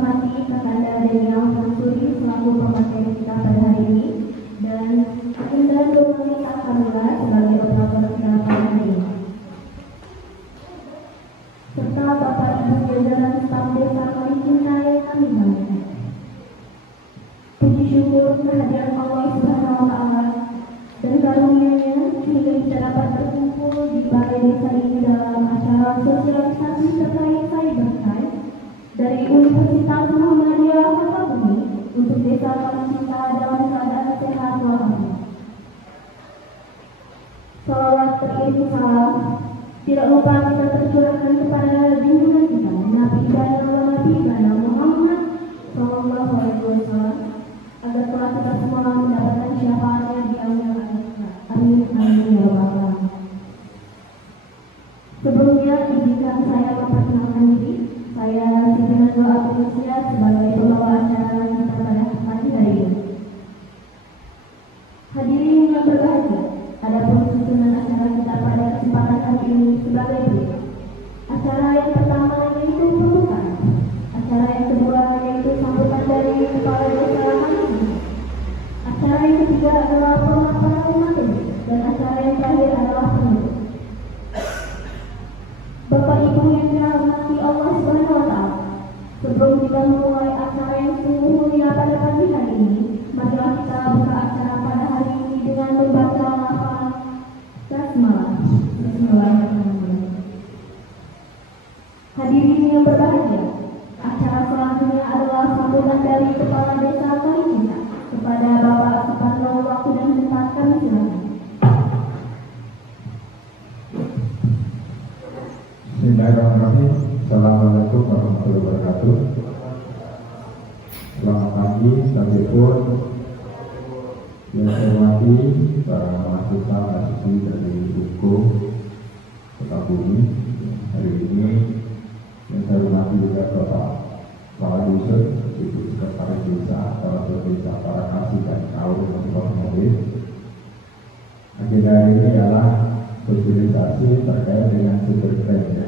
hormati Kakanda Daniel Mansuri selaku pemateri kita pada hari ini dan Kakanda Domalita Kamila sebagai operator kita pada hari ini. Serta Bapak Ibu jajaran staf desa kami cintai kami banggakan. Puji syukur kehadiran Allah Subhanahu wa Ta'ala dan karunia-Nya sehingga kita dapat berkumpul di balai desa ini dalam acara sosialisasi terkait cybercrime dari Universitas Muhammadiyah Hakabumi untuk desa kami cinta dalam keadaan sehat walafiat. Salawat beriring salam tidak lupa kita tercurahkan kepada junjungan kita Nabi dan Nabi Muhammad Sallallahu Alaihi Wasallam agar telah kita semua mendapatkan syafaatnya di akhir hayat. Amin amin ya Allah. Sebelumnya izinkan saya memperkenalkan diri. Saya Siti Najwa Abdulsia sebagai pembawa acara kita pada pagi hari ini. Hadirin yang berbahagia, adapun susunan acara kita pada kesempatan hari ini sebagai berikut. Acara yang pertama yaitu pembukaan. Acara yang kedua yaitu sambutan dari kepala desa kami. Acara yang ketiga adalah pemaparan materi dan acara yang terakhir adalah penutup. Bapak Ibu yang dirahmati Allah Subhanahu wa Ta'ala, sebelum kita memulai acara yang sungguh mulia pada pagi hari ini, marilah kita buka acara pada hari ini dengan membaca lafaz basmalah. Bismillahirrahmanirrahim. Hadirin yang berbahagia, acara selanjutnya adalah sambutan dari Kepala Desa Kalicinta kepada Bapak Suparno. Waktu dan tempat kami silakan. Bismillahirrahmanirrahim. Assalamualaikum warahmatullahi wabarakatuh. Selamat pagi, Sabipun. Yang saya hormati para mahasiswa mahasiswi dari Hukum Sukabumi. Hari ini yang saya hormati juga Bapak Kepala Dusun, Ibu Sekretaris Desa, para desa, para kasih dan kaum yang agenda hari ini adalah sosialisasi terkait dengan cybercrime.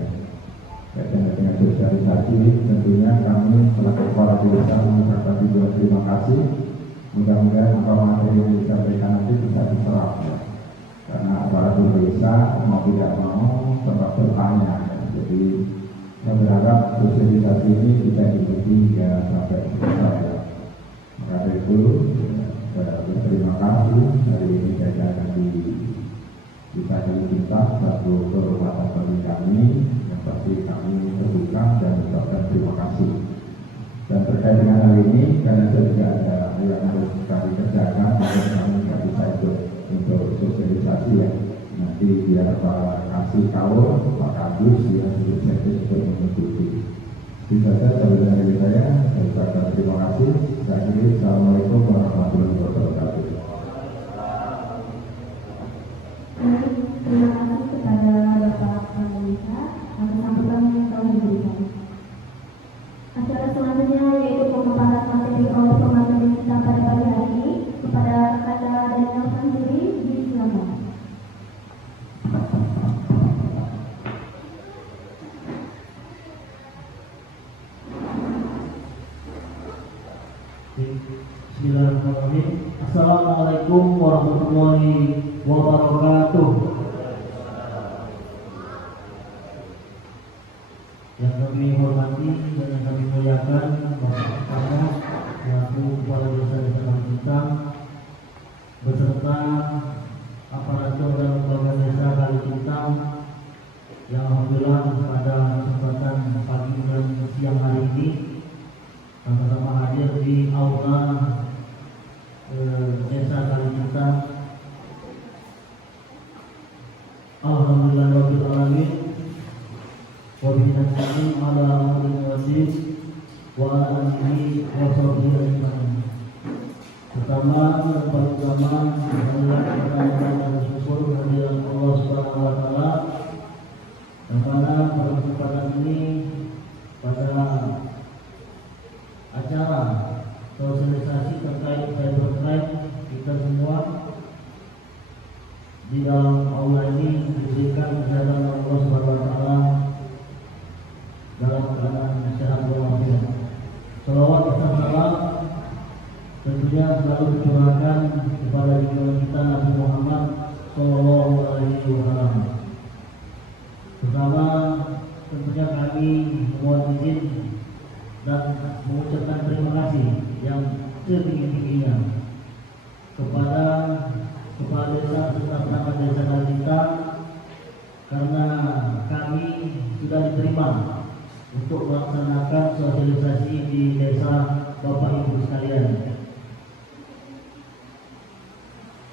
Kaitannya dengan sosialisasi, tentunya kami selaku para desa mengucapkan terima kasih. Mudah-mudahan apa materi yang disampaikan nanti bisa diserap, ya. Karena para desa mau tidak mau tetap bertanya. Jadi saya berharap sosialisasi ini bisa diikuti hingga sampai selesai. Maka dari itu, saya berterima kasih. Hari ini saya akan bisa kita satu kehormatan bagi kami, yang pasti kami terbuka dan mengucapkan terima kasih. Dan terkait dengan hal ini, karena saya juga ada yang harus kami kerjakan, maka kami tidak bisa ikut untuk sosialisasi, ya. Nanti biar Pak Kasih Kaur, Pak Kadus yang sukses untuk mengikuti. Bisa saja dari saya ucapkan terima kasih. Saya akhiri. Assalamualaikum warahmatullahi wabarakatuh. Terima kasih kepada Bapak Pemerintah atas sambutan yang telah diberikan. Acara selanjutnya yaitu pemaparan materi oleh pemateri kita pada pagi hari ini kepada Kakanda Daniel Mansuri. Silakan. Bismillahirrahmanirrahim. Assalamualaikum warahmatullahi wabarakatuh. Yang kami hormati dan yang kami muliakan Bapak Kepala selaku Kepala Desa Kalicinta beserta aparatur dan lembaga desa Kalicinta yang alhamdulillah pada kesempatan pagi dan siang hari ini sama-sama hadir di aula desa Kalicinta. Alhamdulillahirabbil alamin. Wa bihi nasta'in ala amrin wajib wa ala alihi wa sahbihi ajma'in. Pertama dan paling utama adalah kita bersyukur kehadiran Allah Subhanahu wa Ta'ala, yang mana pada kesempatan ini pada acara sosialisasi terkait cybercrime kita semua di dalam aula ini diberikan kehadiran Allah Subhanahu wa Ta'ala dalam keadaan sehat walafiat. selalu dicurahkan kepada junjungan kita Nabi Muhammad Shallallahu Alaihi Wasallam. Pertama, tentunya kami mohon izin dan mengucapkan terima kasih yang setinggi-tingginya kepada Kepala Desa serta perangkat desa kita, karena kami sudah diterima untuk melaksanakan sosialisasi di desa Bapak Ibu sekalian.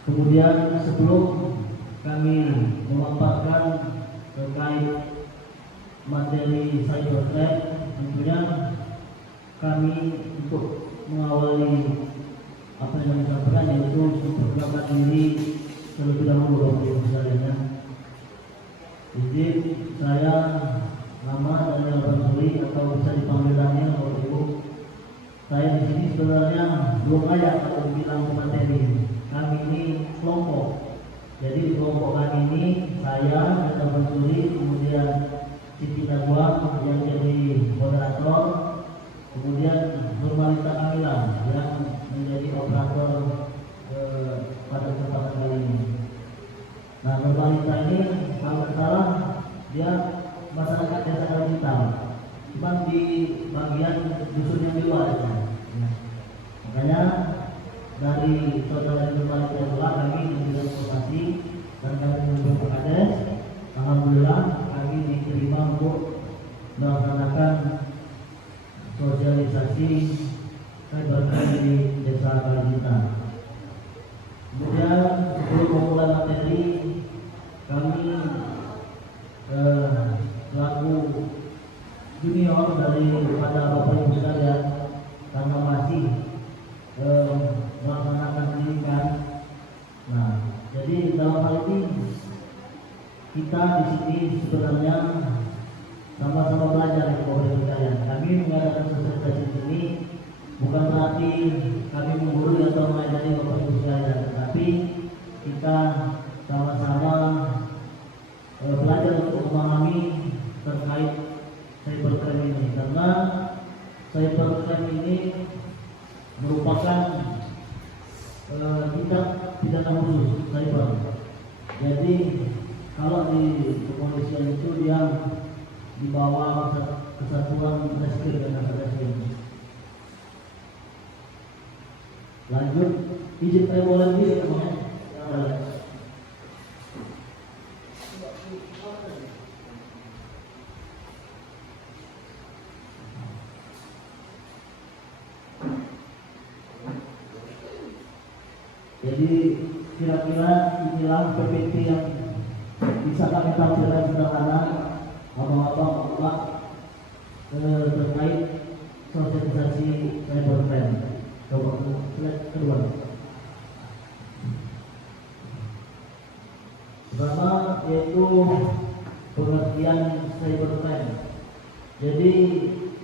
Kemudian sebelum kami memaparkan terkait materi cyberthreat, tentunya kami untuk mengawali apa yang disampaikan yaitu memperkenalkan diri terlebih dahulu Bapak Ibu sekalian. Izin saya nama Daniel Bansuri atau bisa dipanggil Daniel Bapak Ibu. Saya di sini sebenarnya belum layak kalau dibilang materi. Kami ini kelompok. Jadi di kelompok kami ini saya Daniel Bansuri, kemudian Siti Najwa yang jadi moderator, kemudian Nurmalita Kamila yang menjadi operator pada kesempatan kali ini. Nah, Nurmalita ini kalau sekarang dia masyarakat desa kita, cuma di bagian dusun yang di luar ya. Makanya dari saudara Nurmalita itulah kami menjadi informasi dan kami mengumpulkan Pak Kades. Alhamdulillah kami diterima untuk melaksanakan sosialisasi cybercrime di desa kita. Kemudian sebelum memulai materi, kami selaku junior daripada Bapak Ibu sekalian, karena masih melaksanakan pendidikan. Nah, jadi dalam hal ini kita di sini sebenarnya sama-sama belajar di Bapak Ibu sekalian. Kami mengadakan sosialisasi ini bukan berarti kami menggurui atau mengajari Bapak Ibu sekalian, tetapi kita sama-sama belajar untuk memahami terkait cybercrime ini, karena cybercrime ini merupakan tindak pidana khusus cyber. Jadi kalau di kepolisian itu dia di bawah kesatuan reskrim dan reskrim. Lanjut, izin saya boleh diri teman-teman. Jadi kira-kira inilah PPT yang bisa kami tampilkan sederhana abang-abang terkait sosialisasi cybercrime. Coba slide kedua. Pertama yaitu pengertian cybercrime. Jadi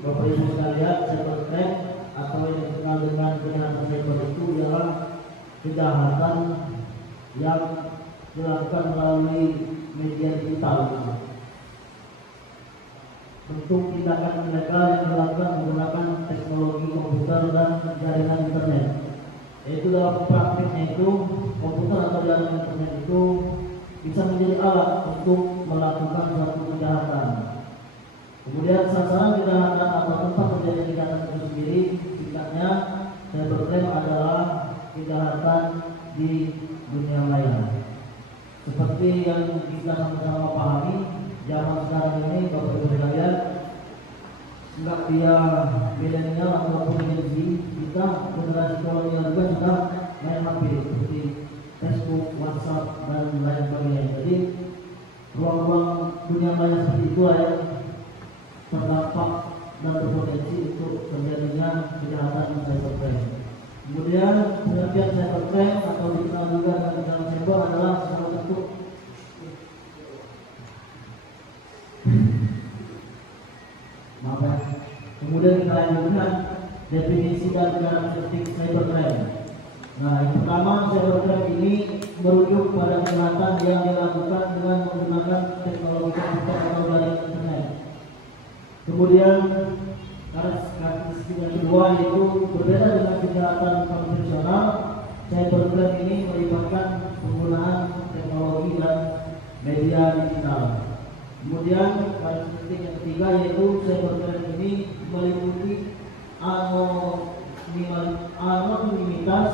Bapak Ibu sekalian, cybercrime atau yang dikenal dengan kejahatan cyber itu ialah kejahatan yang dilakukan melalui media digital. Bentuk tindakan ilegal yang dilakukan menggunakan teknologi komputer dan jaringan internet. Yaitu dalam praktiknya itu komputer atau jaringan internet itu bisa menjadi alat untuk melakukan suatu kejahatan. Kemudian sasaran kejahatan atau tempat terjadi kejahatan itu sendiri, singkatnya cybercrime adalah kejahatan di dunia maya. Seperti yang kita sama-sama pahami, zaman sekarang ini Bapak Ibu sekalian, enggak dia milenial ataupun Gen Z, kita generasi kolonial juga sudah main HP seperti Facebook, WhatsApp dan lain sebagainya. Jadi ruang-ruang dunia maya seperti itu yang terdampak dan berpotensi untuk terjadinya kejahatan cybercrime. Kemudian pengertian cybercrime atau dikenal juga dengan kejahatan cyber adalah salah satu Kemudian kita lanjutkan definisi dan karakteristik cybercrime. Nah, yang pertama, cybercrime ini merujuk pada kejahatan yang dilakukan dengan menggunakan teknologi komputer atau jaringan internet. Kemudian karakteristik yang kedua yaitu berbeda dengan kejahatan konvensional. cybercrime ini melibatkan penggunaan teknologi dan media digital. Kemudian paling penting yang ketiga yaitu cybercrime ini meliputi anonimitas,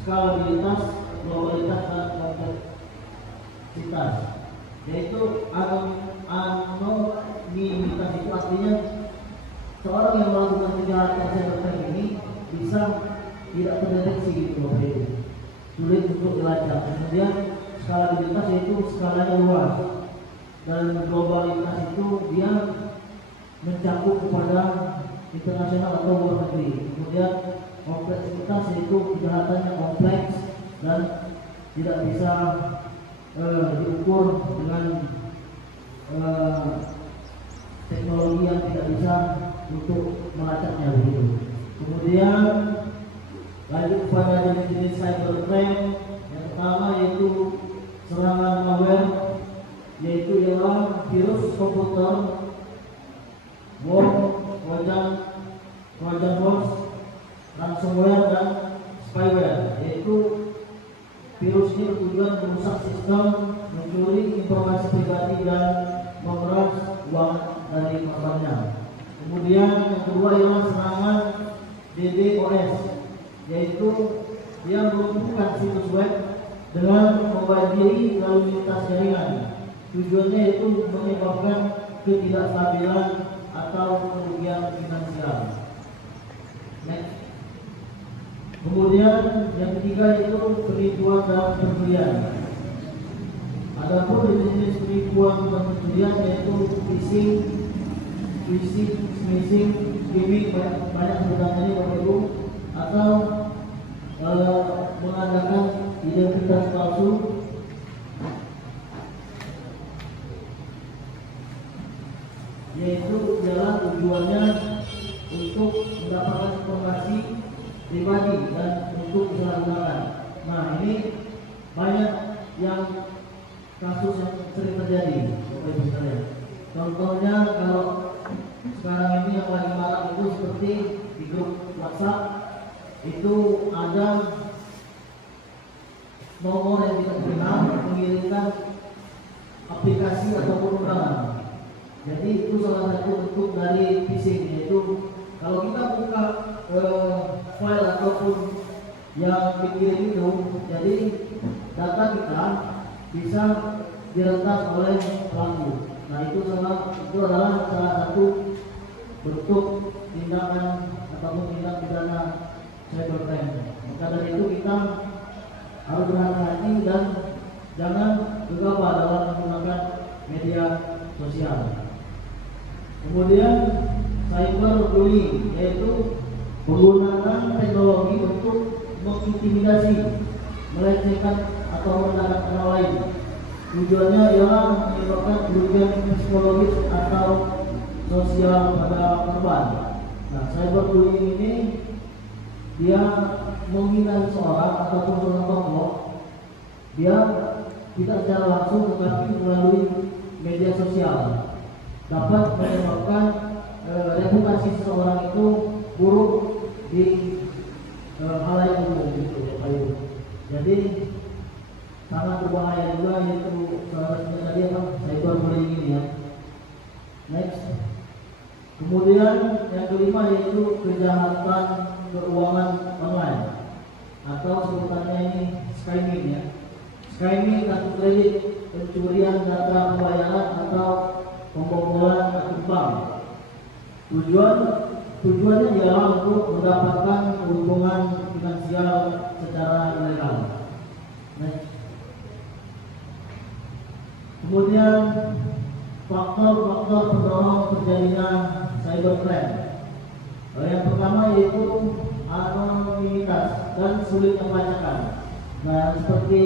skalabilitas, globalitas dan kompleksitas. Yaitu anonimitas itu artinya seorang yang melakukan kejahatan cybercrime ini bisa tidak terdeteksi gitu loh, sulit untuk dilacak. Kemudian skalabilitas yaitu skalanya luas, dan globalitas itu dia mencakup kepada internasional atau luar negeri. Kemudian kompleksitas yaitu kejahatannya kompleks dan tidak bisa diukur dengan teknologi yang tidak bisa untuk melacaknya begitu. Kemudian lanjut kepada jenis-jenis cybercrime. Yang pertama yaitu serangan malware, yaitu ialah virus komputer, worm, trojan horse, ransomware dan spyware. Yaitu virus ini bertujuan merusak sistem, mencuri informasi pribadi dan memeras uang dari korbannya. Kemudian yang kedua ialah serangan DDoS, yaitu dia melumpuhkan situs web dengan membanjiri lalu lintas jaringan. Tujuannya yaitu menyebabkan ketidakstabilan atau kerugian finansial. Next. Kemudian yang ketiga yaitu penipuan dalam perjudian. Adapun jenis penipuan dalam perjudian yaitu phishing, smishing, skimming, banyak sebutannya Bapak Ibu, atau mengadakan identitas palsu, yaitu jalan tujuannya untuk mendapatkan informasi pribadi dan untuk disalahgunakan. Nah, ini banyak yang kasus yang sering terjadi, Bapak Ibu sekalian. Contohnya kalau sekarang ini yang lagi marak itu seperti di grup WhatsApp itu ada nomor yang tidak dikenal mengirimkan aplikasi ataupun undangan. Jadi itu salah satu bentuk dari phishing, yaitu kalau kita buka file ataupun yang dikirim itu, jadi data kita bisa diretas oleh pelaku. Nah, itu adalah salah satu bentuk tindakan ataupun tindak pidana cybercrime. Maka dari itu kita harus berhati-hati dan jangan gegabah dalam menggunakan media sosial. Kemudian cyberbullying, yaitu penggunaan teknologi untuk mengintimidasi, melecehkan atau merendahkan orang lain. Tujuannya ialah menyebabkan kerugian psikologis atau sosial pada korban. Nah, cyberbullying ini dia menghina seseorang ataupun seorang tokoh, dia tidak secara langsung tetapi melalui media sosial dapat menyebabkan reputasi seseorang itu buruk di halayak umum gitu, Bapak Ibu. Jadi sangat berbahaya juga, yaitu salah satunya tadi apa, cyberbullying ini ya. Next. Kemudian yang kelima yaitu kejahatan keuangan online atau sebutannya ini skimming ya. Skimming kartu kredit, pencurian data pembayaran atau pembobolan akun bank. Tujuannya ialah untuk mendapatkan keuntungan finansial secara ilegal. Next. Kemudian faktor-faktor pendorong terjadinya cybercrime. Yang pertama yaitu anonimitas dan sulitnya pelacakan. Nah, seperti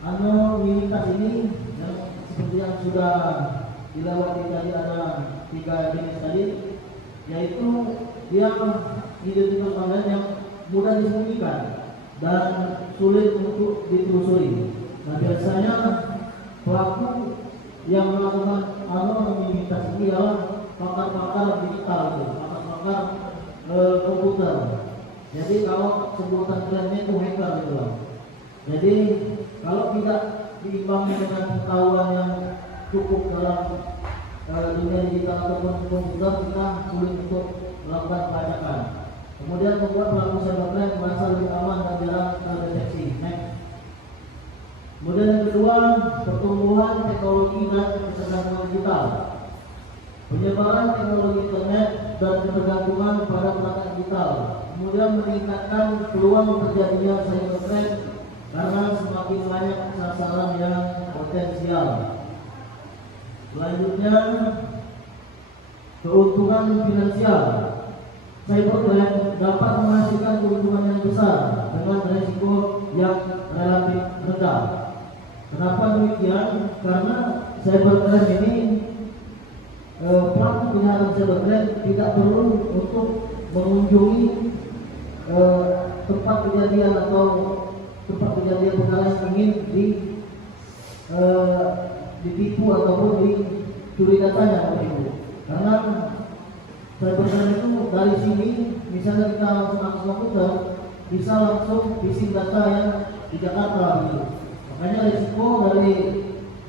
anonimitas ini yang seperti yang sudah dilewati tadi, ada 3 jenis tadi, yaitu dia identitas online yang mudah disembunyikan dan sulit untuk ditelusuri. Nah, biasanya pelaku yang melakukan anonimitas ini adalah pakar-pakar digital, pakar-pakar komputer. Jadi kalau sebutan kerennya itu hacker gitu loh. Jadi kalau tidak diimbangi dengan pengetahuan yang cukup dalam dunia digital ataupun komputer, kita sulit untuk melakukan pelacakan. Kemudian membuat pelaku cybercrime merasa lebih aman dan jarang terdeteksi. Next. Kemudian yang kedua, pertumbuhan teknologi dan kecerdasan digital. Penyebaran teknologi internet dan ketergantungan pada perangkat digital kemudian meningkatkan peluang terjadinya cybercrime karena semakin banyak sasaran yang potensial. Selanjutnya, keuntungan finansial. Cybercrime dapat menghasilkan keuntungan yang besar dengan risiko yang relatif rendah. Kenapa demikian? Karena cybercrime ini pelaku kejahatan cybercrime tidak perlu untuk mengunjungi tempat kejadian atau tempat kejadian perkara yang ingin ditipu ataupun dicuri datanya begitu. Karena cybercrime itu dari sini, misalnya kita langsung akses komputer, bisa langsung phishing data yang di Jakarta begitu. Makanya risiko dari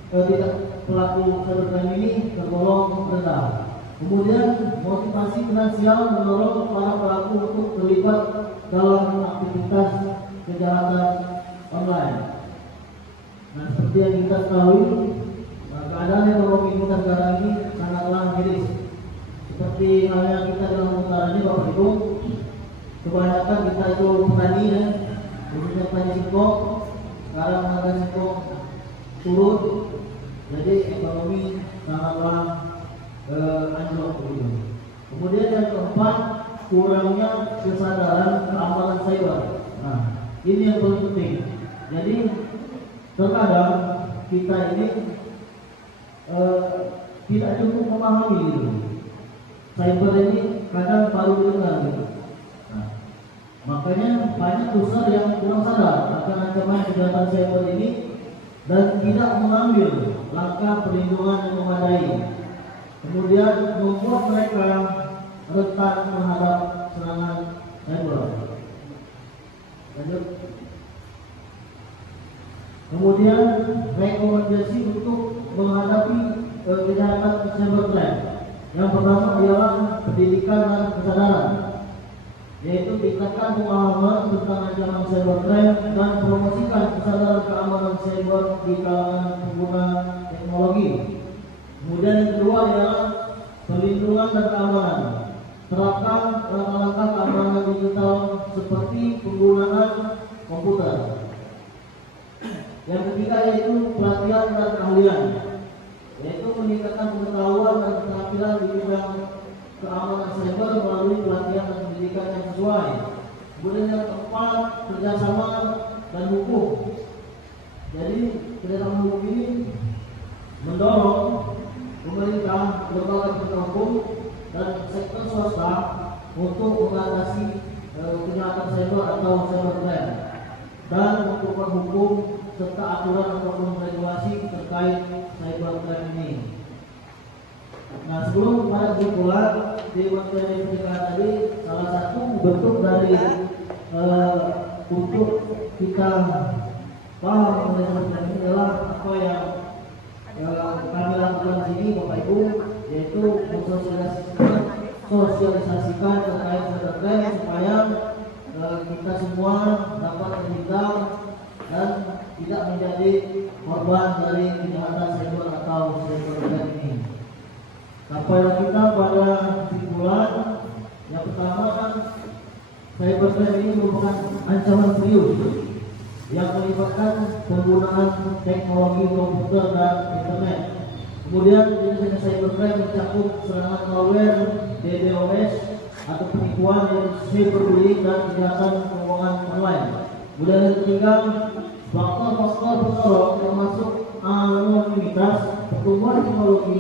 tidak pelaku cybercrime ini tergolong rendah. Kemudian motivasi finansial mendorong para pelaku untuk terlibat dalam aktivitas kejahatan online. Nah, seperti yang kita ketahui, keadaan ekonomi kita sekarang ini sangatlah miris. Seperti halnya kita dalam utara ini, Bapak Ibu, kebanyakan kita itu petani ya, khususnya petani singkong. Sekarang harga singkong turun, jadi ekonomi sangatlah anjlok begitu. Kemudian yang keempat, kurangnya kesadaran keamanan cyber. Nah, ini yang paling penting. Jadi terkadang kita ini tidak cukup memahami gitu. Cyber ini kadang baru dengar gitu. Nah, makanya banyak usaha yang kurang sadar akan ancaman kejahatan cyber ini dan tidak mengambil langkah perlindungan yang memadai. Kemudian membuat mereka rentan terhadap serangan cyber. Lanjut. Kemudian rekomendasi untuk menghadapi kejahatan cybercrime. Yang pertama ialah pendidikan dan kesadaran, yaitu tingkatkan pemahaman tentang ancaman cybercrime dan promosikan kesadaran keamanan cyber di kalangan pengguna teknologi. Kemudian yang kedua ialah perlindungan dan keamanan. Terapkan langkah-langkah keamanan digital seperti penggunaan komputer. Yang ketiga yaitu pelatihan dan keahlian, yaitu meningkatkan pengetahuan dan keterampilan di bidang keamanan cyber melalui pelatihan dan pendidikan yang sesuai. Kemudian yang keempat, kerjasama dan hukum. Jadi kerjasama hukum ini mendorong pemerintah, lembaga penegak hukum dan sektor swasta untuk mengatasi kejahatan cyber atau cybercrime dan memperkuat hukum serta aturan ataupun regulasi terkait cybercrime ini. Nah, sebelum pada kesimpulan di materi pencegahan tadi, salah satu bentuk dari untuk kita paham mengenai cybercrime ini adalah apa yang kami lakukan di sini, Bapak Ibu, yaitu sosialisasikan terkait cybercrime supaya kita semua dapat terhindar dan tidak menjadi korban dari kejahatan cyber atau cybercrime ini. Sampailah kita pada kesimpulan yang pertama, cybercrime ini merupakan ancaman serius yang melibatkan penggunaan teknologi komputer dan internet. Kemudian jenis cybercrime mencakup serangan malware, DDoS atau penipuan yang cyberbullying dan kejahatan keuangan online. Kemudian yang ketiga, faktor-faktor pendorong termasuk anonimitas, pertumbuhan teknologi,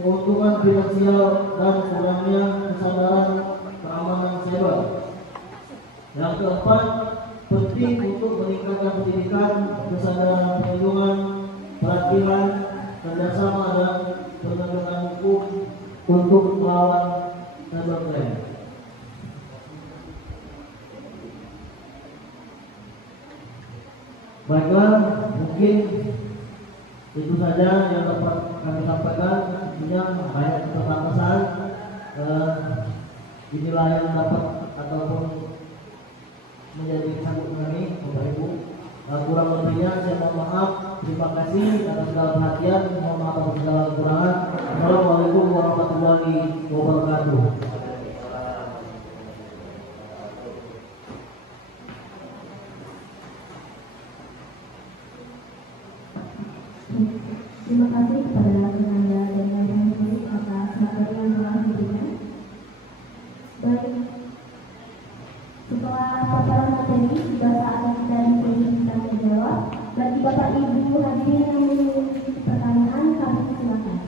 keuntungan finansial dan kurangnya kesadaran keamanan cyber. Yang keempat, penting untuk meningkatkan pendidikan, kesadaran perlindungan, pelatihan, kerjasama dan penegakan hukum untuk melawan cybercrime. Baiklah, mungkin itu saja yang dapat kami sampaikan. Tentunya banyak pesan-pesan. Inilah yang dapat ataupun menjadi sanggup kami, Bapak Ibu. Kurang lebihnya saya mohon maaf. Terima kasih atas segala perhatian. Mohon maaf atas segala kekurangan. Assalamualaikum warahmatullahi wabarakatuh. Terima kasih kepada tenaga dan yang menulis atas materi yang telah diberikan. Baik, setelah paparan materi, sudah saatnya kita diberi tanya jawab. Bagi Bapak Ibu hadirin yang memiliki pertanyaan, kami silakan.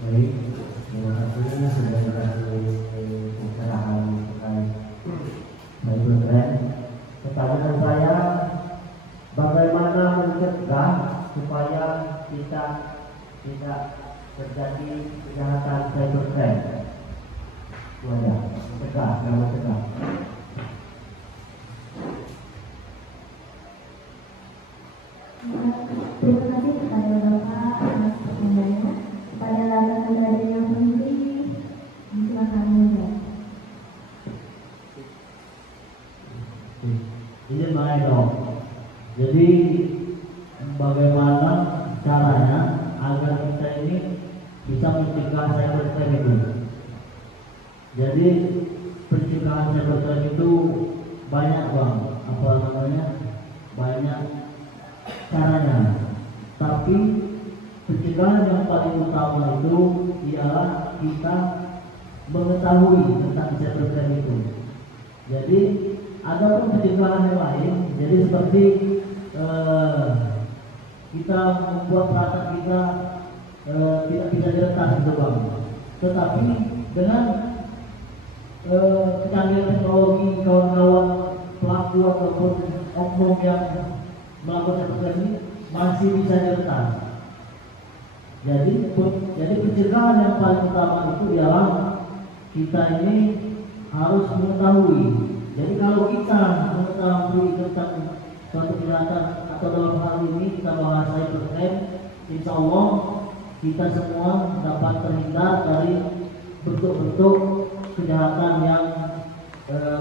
Baik, terima kasih sudah dikasih pencerahan terkait cybercrime. Pertanyaan saya, bagaimana mencegah supaya kita tidak terjadi kejahatan cybercrime? Itu aja, mencegah, yang mencegah. Terima kasih kepada Bapak atas pertanyaannya. Kepada lembaga yang memilih, silakan menjawab. Ini baik dong. Jadi bagaimana caranya agar kita ini bisa mencegah cybercrime itu? Jadi pencegahan cybercrime itu banyak bang, banyak caranya. Tapi pencegahan yang paling utama itu ialah kita mengetahui tentang cybercrime itu. Jadi ada pun pencegahan yang lain. Jadi seperti kita membuat perasaan kita tidak bisa diretas gitu bang. Tetapi dengan kecanggihan teknologi, kawan-kawan pelaku ataupun oknum yang melakukan cybercrime ini masih bisa diretas. Jadi pencegahan yang paling utama itu ialah kita ini harus mengetahui. Jadi kalau kita mengetahui tentang suatu kejahatan atau dalam hal ini kita bahas cybercrime, insya Allah kita semua dapat terhindar dari bentuk-bentuk kejahatan yang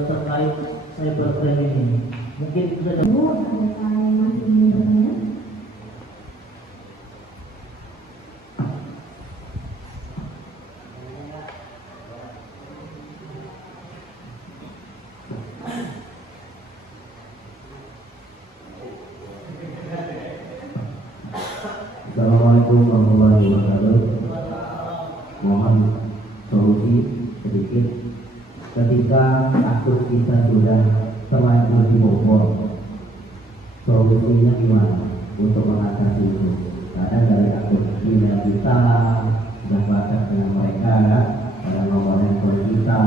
terkait cybercrime ini. Mungkin itu saja. Bu, adakah yang masih ingin bertanya? Assalamualaikum warahmatullahi wabarakatuh. Mohon solusi sedikit. Ketika akun kita sudah terlanjur dibobol, solusinya gimana untuk mengatasi itu? Kadang dari akun email kita sudah baca dengan mereka, pada nomor handphone kita,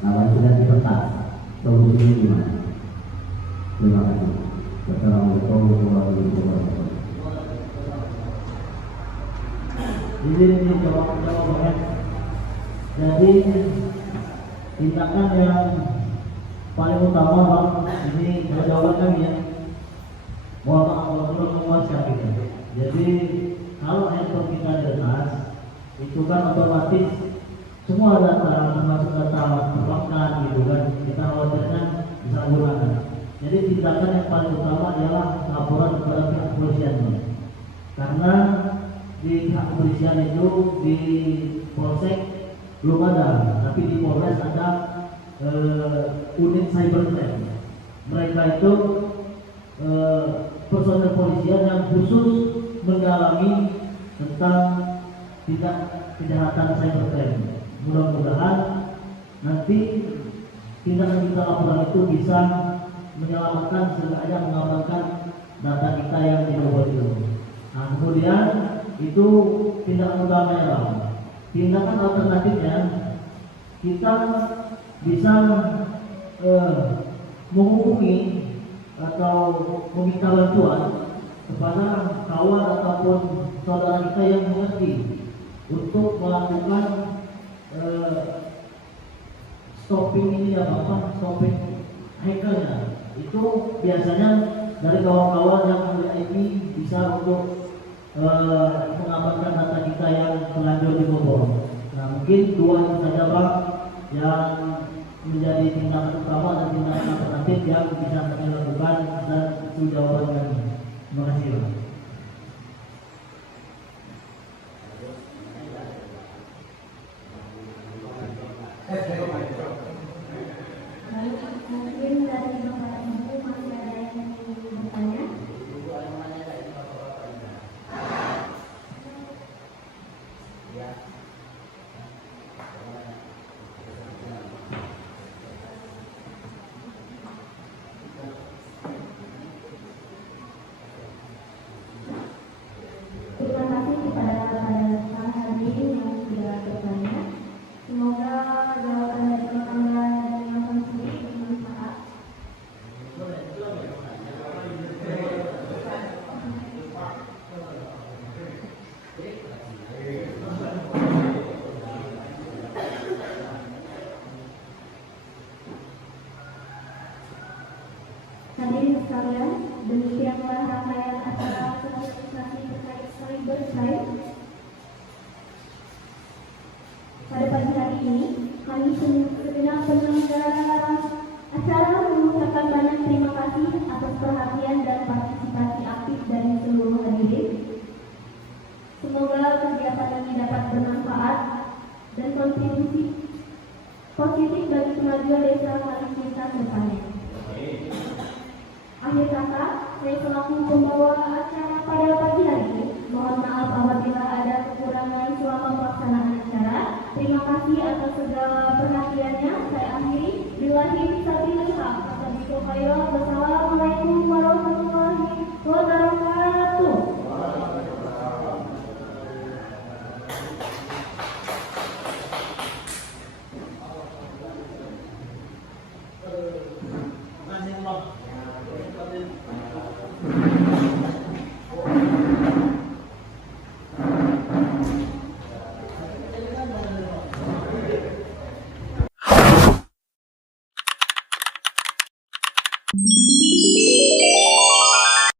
namanya sudah dipetak. Solusinya gimana? Terima kasih. Wassalamualaikum warahmatullahi wabarakatuh. Ini jawabannya. Jadi tindakan yang paling utama bang, ini jawaban kami ya. Mohon maaf kalau belum memuaskan kita. Jadi kalau handphone kita diretas, itu kan otomatis semua data termasuk data perbankan gitu kan kita khawatirkan bisa gunakan. Jadi tindakan yang paling utama adalah laporan kepada pihak kepolisian, karena di pihak kepolisian itu di polsek belum ada, tapi di Polres ada unit cybercrime. Mereka itu personel polisian yang khusus mendalami tentang tindak kejahatan cybercrime. Mudah-mudahan nanti tindakan kita laporan itu bisa menyelamatkan, sengaja mengamankan data kita yang dibobol itu. Nah kemudian itu tindakan utamanya. Tindakan alternatifnya kita bisa menghubungi atau meminta bantuan kepada kawan ataupun saudara kita yang mengerti untuk melakukan stopping ini ya Bapak, stopping hackernya. Itu biasanya dari kawan-kawan yang VIP bisa untuk mengamankan data kita yang terlanjur dibobol. Nah mungkin dua itu saja Pak yang menjadi tindakan utama dan tindakan alternatif yang bisa kami lakukan dan itu jawaban kami. Terima kasih Pak. Lalu mungkin dari Bapak Ibu masih ada yang ingin bertanya? Terima kasih kepada para hadirin yang sudah bertanya. Semoga jawaban dari Anda dan yang sendiri bermanfaat. Hadirin sekalian, demikianlah rangkaian acara sosialisasi terkait cybercrime. Pada pagi hari ini, kami segenap penyelenggara acara mengucapkan banyak terima kasih atas perhatian dan partisipasi aktif dari seluruh hadirin. Semoga kegiatan ini dapat bermanfaat dan kontribusi positif bagi kemajuan desa Kalicinta ke depannya. Akhir kata, saya selaku pembawa acara pada pagi hari ini, mohon maaf apabila ada kekurangan selama pelaksanaan acara. Terima kasih atas segala perhatiannya. Saya akhiri. Billahi taufiq. Wassalamualaikum warahmatullahi wabarakatuh.